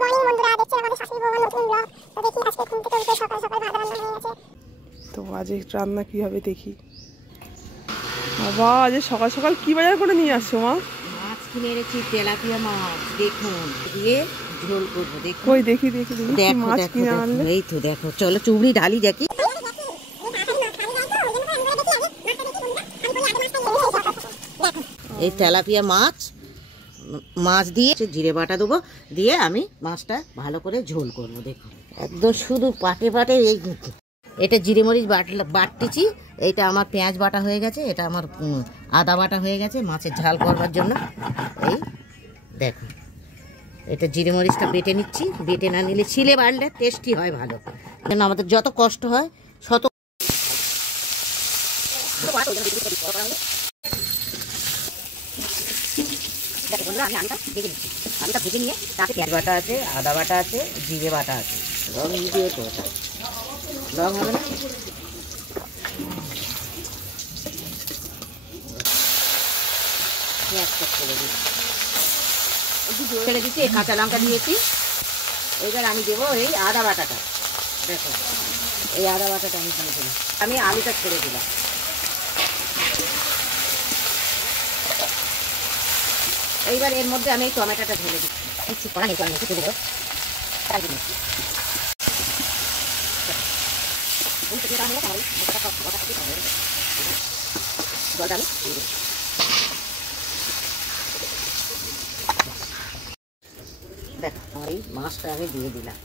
Morning বন্ধুরা, দেখছেন আমাদের শাশুড়ি বৌমা নতুন ব্লগ। তো দেখি আজকে ঘুম থেকে উঠে সকাল সকাল ভাত রান্না হয়ে গেছে। তো আজ রান্না কি হবে দেখি। বাবা আজ সকাল সকাল কি বাজার করে নিয়ে আসছো মা? মাছ কিনে এনেছি, তেলাপিয়া মাছ। দেখুন দিয়ে ঝোল করবো। দেখুন, কই দেখি দেখি দেখি কি মাছ কিনে আনলে। এই তো দেখো, চলো চুবড়ি ঢালি দেখি। এই তেলাপিয়া মাছ দিয়ে জিরে বাটা দেবো, দিয়ে আমি মাছটা ভালো করে ঝোল করবো। দেখুন একদম শুধু পাটে পাটে। এটা জিরে মরিচ বাটতেছি, এইটা আমার পেঁয়াজ বাটা হয়ে গেছে, এটা আমার আদা বাটা হয়ে গেছে মাছের ঝাল করবার জন্য। এই দেখো, এটা জিরে মরিচটা বেটে নিচ্ছি। বেটে না নিলে ছিলে বাড়লে টেস্টি হয় ভালো। কেন আমাদের যত কষ্ট হয় শত আমি আলুটা ভেজে নিচ্ছি। আলুটা ভেজে নিয়ে তাতে পেঁয়াজ বাটা আছে, আদা বাটা আছে, জিরে বাটা আছে। রং দিয়ে তো ওটা রং হবে না। পেঁয়াজটা ছেড়ে দিচ্ছি, কাঁচা লঙ্কা দিয়েছি। এইবার আমি দেবো এই আদা বাটাটা। দেখো এই আদা বাটাটা আমি দিয়ে দিলাম। আমি আলুটা ছেড়ে দিলাম। এইবার এর মধ্যে আমি টমেটোটা ঢেলে দিচ্ছি। কিছু করা নেই, আমি একটু দেবো। দেখো আমার এই মাছটা আমি দিয়ে দিলাম।